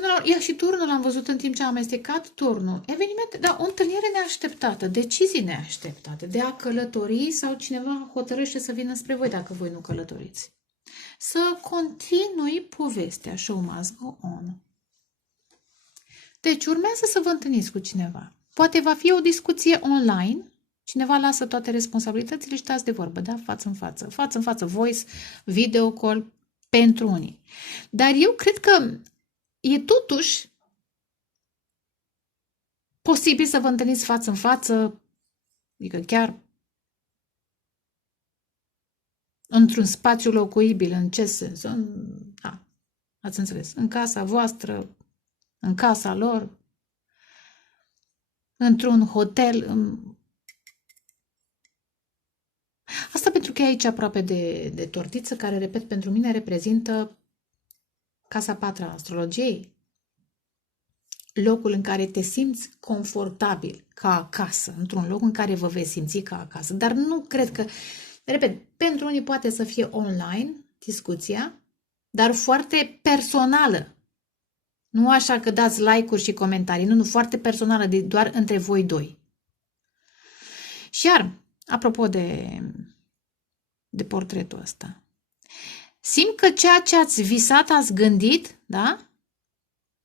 Până la ea și turnul am văzut în timp ce am amestecat turnul. Evenimente, dar o întâlnire neașteptată, decizii neașteptate, de a călători sau cineva hotărăște să vină spre voi dacă voi nu călătoriți. Să continui povestea, show must go on. Deci urmează să vă întâlniți cu cineva. Poate va fi o discuție online, cineva lasă toate responsabilitățile și stați de vorbă, da? Față în față, voice, video call, pentru unii. Dar eu cred că e totuși posibil să vă întâlniți față în față, adică chiar într-un spațiu locuibil, în ce sens? Da, ați înțeles, în casa voastră, în casa lor, într-un hotel. Asta pentru că e aici aproape de tortiță, care, repet, pentru mine reprezintă casa patra a astrologiei. Locul în care te simți confortabil, ca acasă, într-un loc în care vă veți simți ca acasă. Dar nu cred că, repet, pentru unii poate să fie online discuția, dar foarte personală. Nu așa că dați like-uri și comentarii, nu, foarte personală, doar între voi doi. Și iar, apropo de portretul ăsta, simt că ceea ce ați visat, ați gândit, da?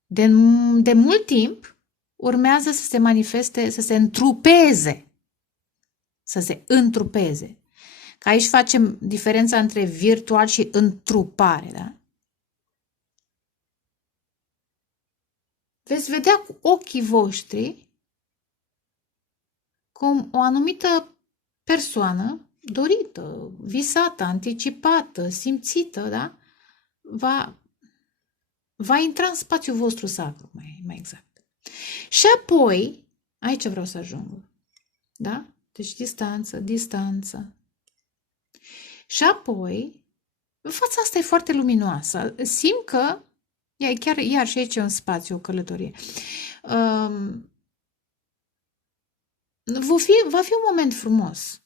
De mult timp urmează să se manifeste, să se întrupeze. Să se întrupeze. Că aici facem diferența între virtual și întrupare, da? Veți vedea cu ochii voștri cum o anumită persoană dorită, visată, anticipată, simțită, da? Va intra în spațiul vostru sacru, mai exact. Și apoi, aici vreau să ajung, da? Deci distanță. Și apoi, fața asta e foarte luminoasă. Simt că, iar și aici e un spațiu, o călătorie. Va fi un moment frumos.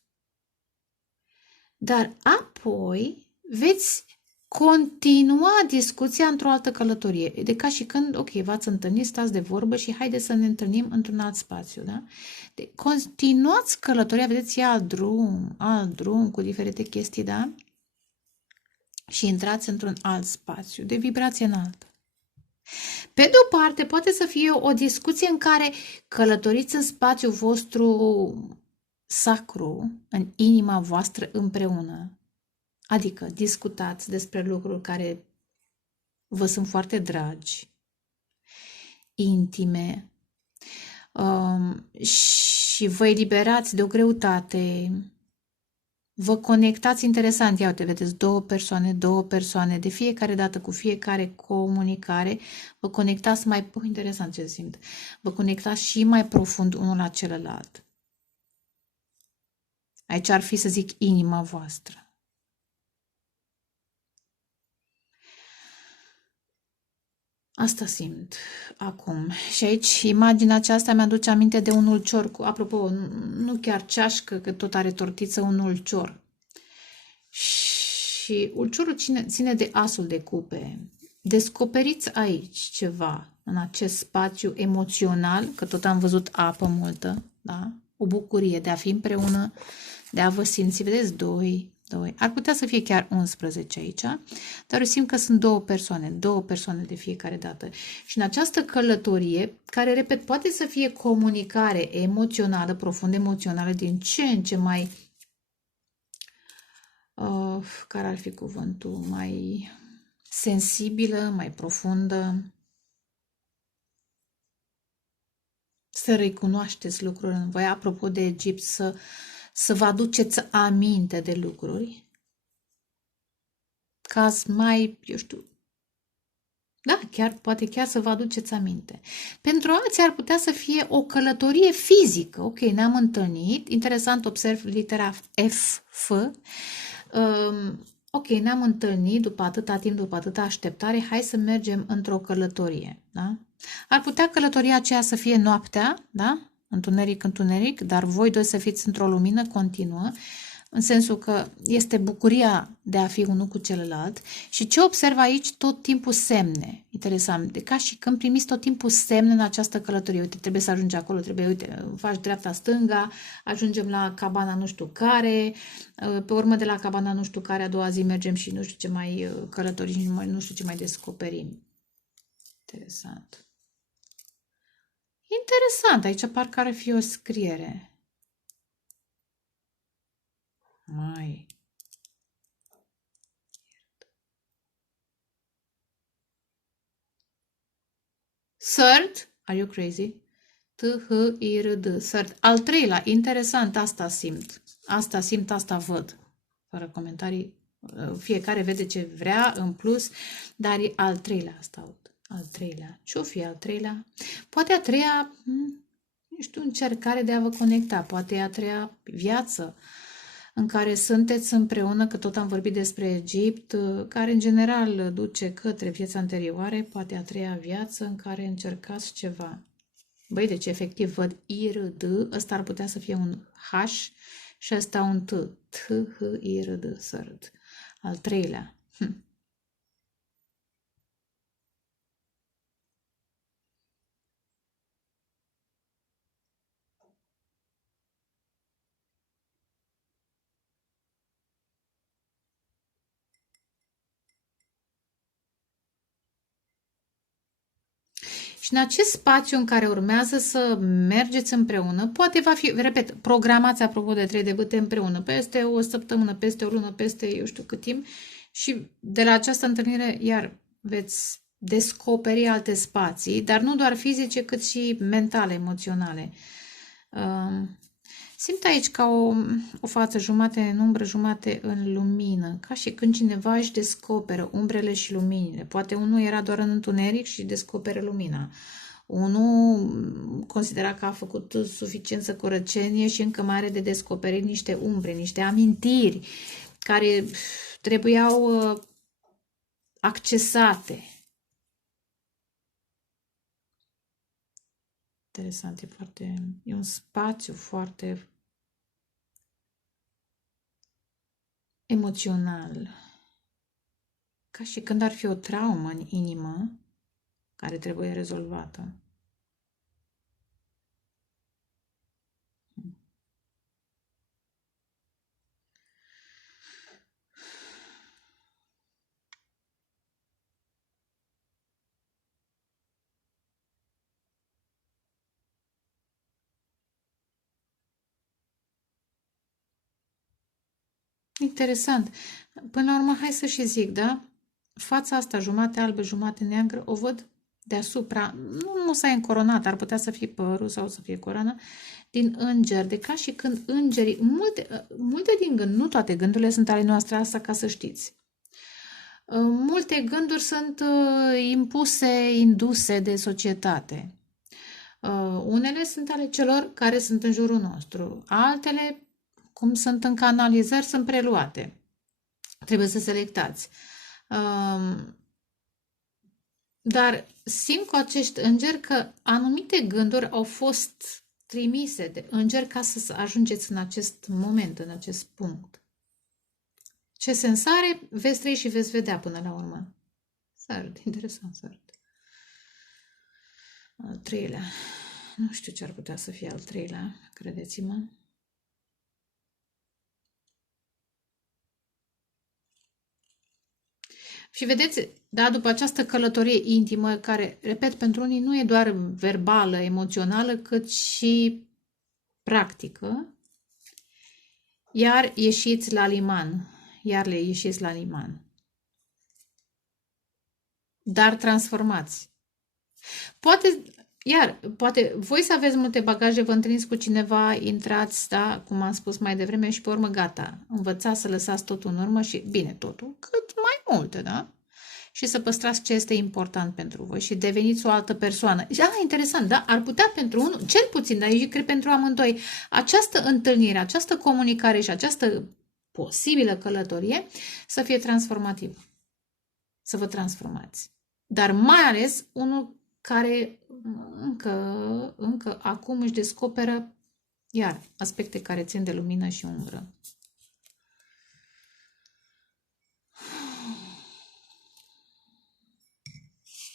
Dar apoi veți continua discuția într-o altă călătorie. De ca și când, ok, v-ați întâlnit, stați de vorbă și haideți să ne întâlnim într-un alt spațiu, da? Continuați călătoria, vedeți, e alt drum cu diferite chestii, da? Și intrați într-un alt spațiu, de vibrație înaltă. Pe de o parte, poate să fie o discuție în care călătoriți în spațiul vostru sacru, în inima voastră împreună. Adică discutați despre lucruri care vă sunt foarte dragi, intime, și vă eliberați de o greutate, vă conectați interesant. Ia uite, vedeți, două persoane, de fiecare dată, cu fiecare comunicare, vă conectați mai, interesant ce simt, vă conectați și mai profund unul la celălalt. Aici ar fi, să zic, inima voastră. Asta simt acum. Și aici imaginea aceasta mi-aduce aminte de un ulcior. Apropo, nu chiar ceașcă, că tot are tortiță, un ulcior. Și ulciorul ține de asul de cupe. Descoperiți aici ceva, în acest spațiu emoțional, că tot am văzut apă multă, da? O bucurie de a fi împreună, de a vă simți, vedeți, doi. Ar putea să fie chiar 11 aici, dar eu simt că sunt două persoane de fiecare dată. Și în această călătorie, care, repet, poate să fie comunicare emoțională, profund emoțională, din ce în ce mai, care ar fi cuvântul, mai sensibilă, mai profundă, să recunoașteți lucruri în voi. Apropo de Egipt, să vă aduceți aminte de lucruri, ca mai, eu știu, da, poate chiar să vă aduceți aminte. Pentru alții ar putea să fie o călătorie fizică. Ok, ne-am întâlnit, interesant, observ litera F. Ok, ne-am întâlnit după atâta timp, după atâta așteptare, hai să mergem într-o călătorie, da? Ar putea călătoria aceea să fie noaptea, da? Întuneric, dar voi doi să fiți într-o lumină continuă, în sensul că este bucuria de a fi unul cu celălalt și ce observ aici tot timpul semne. Interesant, de ca și când primiți tot timpul semne în această călătorie. Uite, trebuie să ajungi acolo, trebuie, uite, faci dreapta-stânga, ajungem la cabana nu știu care, pe urmă de la cabana nu știu care, a doua zi mergem și nu știu ce mai călătorim, nu știu ce mai descoperim. Interesant. Interesant, aici parcă ar fi o scriere. Mai. Third, are you crazy? T-H-I-R-D, third. Al treilea, interesant, asta simt. Asta simt, asta văd. Fără comentarii, fiecare vede ce vrea în plus, dar e al treilea asta aud. Al treilea. Ce-o fi al treilea? Poate a treia, nu știu, încercare de a vă conecta. Poate e a treia viață în care sunteți împreună, că tot am vorbit despre Egipt, care în general duce către vieța anterioare, poate a treia viață în care încercați ceva. Băi, deci efectiv văd I-R-D, ăsta ar putea să fie un H și ăsta un T. T-H-I-R-D, third. Al treilea. Și în acest spațiu în care urmează să mergeți împreună, poate va fi, repet, programați apropo de 3 de bâte împreună, peste o săptămână, peste o lună, peste eu știu cât timp și de la această întâlnire iar veți descoperi alte spații, dar nu doar fizice, cât și mentale, emoționale. Simt aici ca o față jumate în umbră, jumate în lumină, ca și când cineva își descoperă umbrele și luminile. Poate unul era doar în întuneric și descoperă lumina. Unul considera că a făcut suficientă curățenie și încă mai are de descoperit niște umbre, niște amintiri care trebuiau accesate. Interesant, e un spațiu foarte emoțional, ca și când ar fi o traumă în inimă care trebuie rezolvată. Interesant. Până la urmă, hai să și zic, da? Fața asta, jumate albă, jumate neagră, o văd deasupra, nu s-a încoronat, ar putea să fie părul sau să fie coroana, din înger, de ca și când îngerii, multe din gând, nu toate gândurile sunt ale noastre, asta ca să știți. Multe gânduri sunt impuse, induse de societate. Unele sunt ale celor care sunt în jurul nostru, altele, cum sunt în canalizări, sunt preluate. Trebuie să selectați. Dar simt cu acești îngeri că anumite gânduri au fost trimise de îngeri ca să ajungeți în acest moment, în acest punct. Ce sens are, veți trăi și veți vedea până la urmă. Sărt, interesant, sărt. Al treilea. Nu știu ce ar putea să fie al treilea, credeți-mă. Și vedeți, da, după această călătorie intimă, care, repet, pentru unii nu e doar verbală, emoțională, cât și practică, iar ieșiți la liman. Iar le ieșiți la liman. Dar transformați. Poate voi să aveți multe bagaje, vă întâlniți cu cineva, intrați, da, cum am spus mai devreme, și pe urmă gata. Învățați să lăsați totul în urmă și, bine, totul, cât mai multe, da? Și să păstrați ce este important pentru voi și deveniți o altă persoană. Interesant, da? Ar putea pentru unul, cel puțin, dar eu cred pentru amândoi, această întâlnire, această comunicare și această posibilă călătorie să fie transformativă. Să vă transformați. Dar mai ales unul care încă acum își descoperă iar aspecte care țin de lumină și umbră.